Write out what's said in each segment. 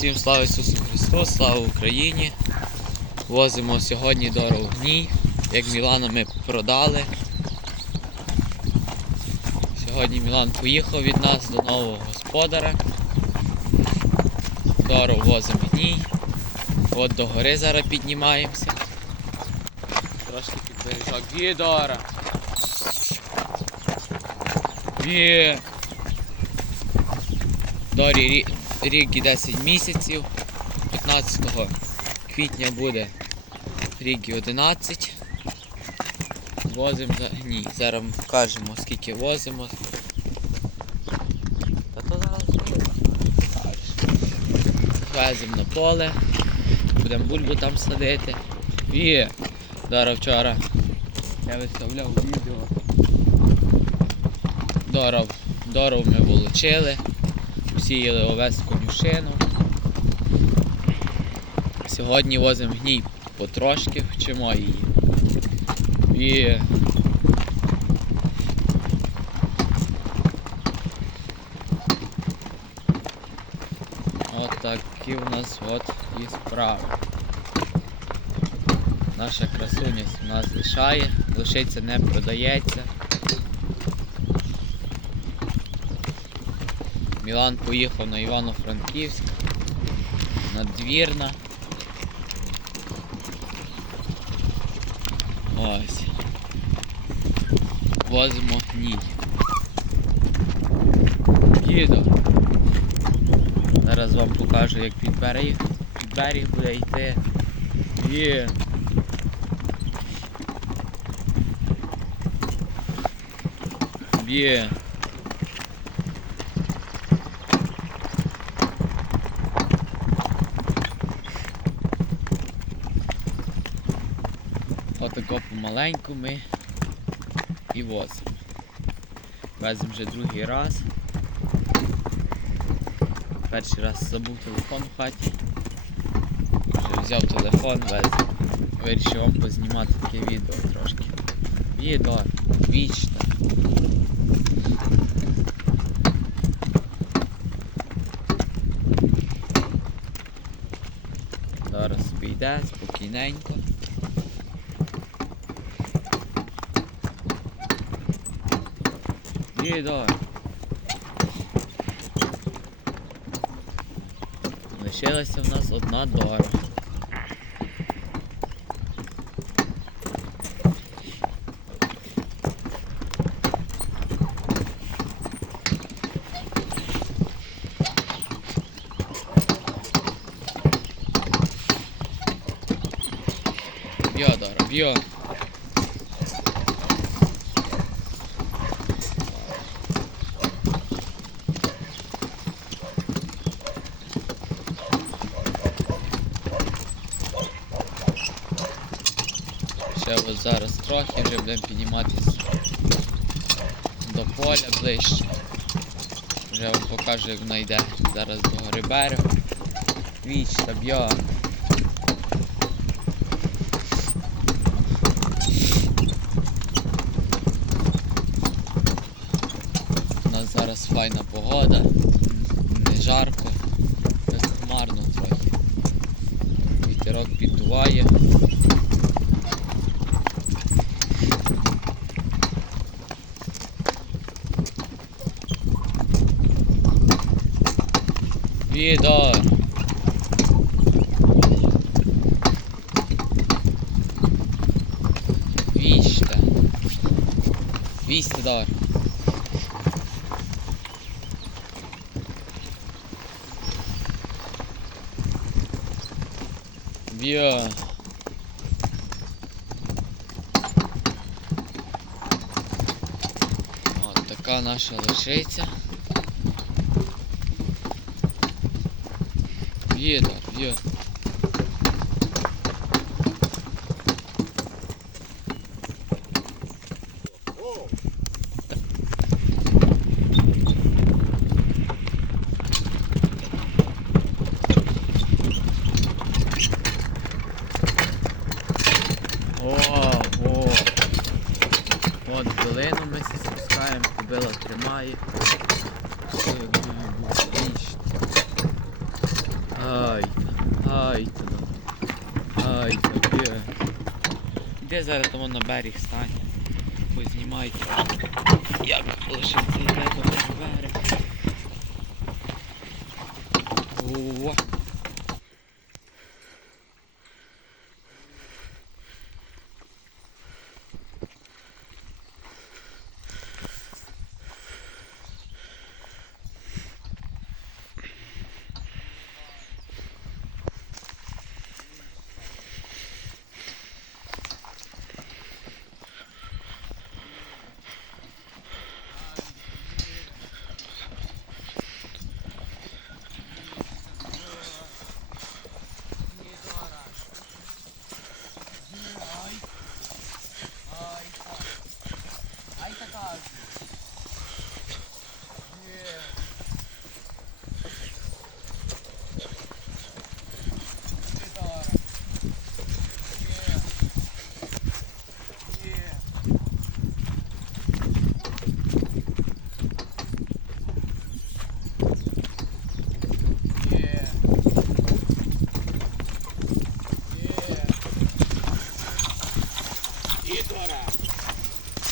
Всім слава Ісусу Христу, слава Україні. Возимо сьогодні до гній. Як Мілана ми продали. Сьогодні Мілан поїхав від нас до нового господара. Дору возимо гній. От до гори зараз піднімаємося. Трошки під бережок. Є Дора. Є. Дорі рі- рік і 10 місяців. 15 квітня буде рік і 11. Возимо за гній. Зараз ми покажемо скільки возимо. Та то зараз. Веземо на поле. Будемо бульбу там садити. І Дора вчора. Я виставляв відео. Доров, доров ми волочили сіяли овес конюшину. Сьогодні возимо гній потрошки, вчимо її. І от у нас от і справи. Наша красуня нас лишає, лишиться не продається. Мілан поїхав на Івано-Франківськ, на Двірна. Ось. Возимо гній. Їду. Зараз вам покажу, як під берег, під берег буде йти. Є. Є. Отако помаленьку ми і возимо. Веземо вже другий раз. Перший раз забув телефон в хаті. Вже взяв телефон, веземо. Вирішив вам познімати таке відео трошки. Відео, вічно. Зараз собі йде спокійненько. Відео. Лишилася в нас одна дора. Б'є дора, б'є. От зараз трохи вже будемо підніматися до поля ближче. Вже вам покажу, як вона йде зараз до гори берегу. Віч та б'є. У нас зараз файна погода, не жарко, безхмарно трохи. Вітерок піддуває. Відео. Вічте. Вісте, давай. Б'є. От така наша лишиця. Б'є, так, о. От долину ми спускаємо, кобила тримає. Дуже був вічно. Ай, та да. Ай, де. Де зараз тому на берег стане? Познімайте. Як лише цей ледовий берег. О.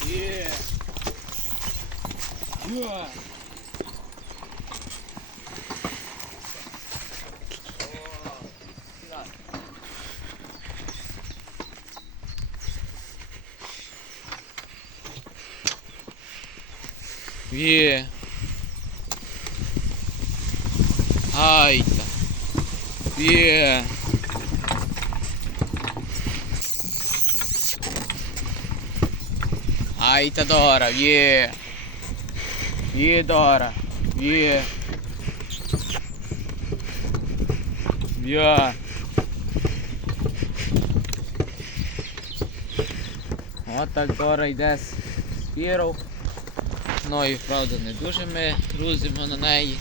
Є! Є! Є! Айта! Є! Айта Дора, є! Є Дора, є! Є! От так Дора йде з спіров. Ну і правда не дуже ми грузимо на неї.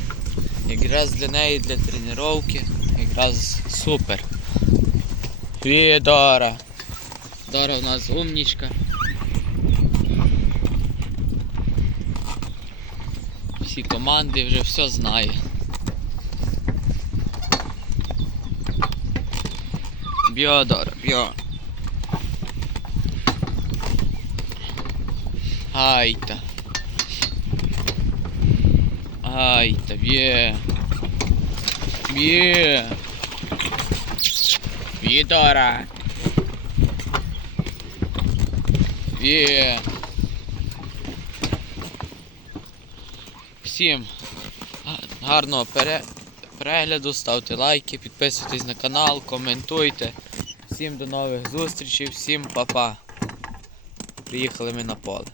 Якраз для неї, для тренування, якраз супер. Є Дора. Дора у нас умнічка. Всі команди вже все знає. Дора, б'є. Айта. Айта, б'є. Б'є. Б'є Дора. Б'є. Всім гарного пере- перегляду, ставте лайки, підписуйтесь на канал, коментуйте. Всім до нових зустрічей, всім па-па. Приїхали ми на поле.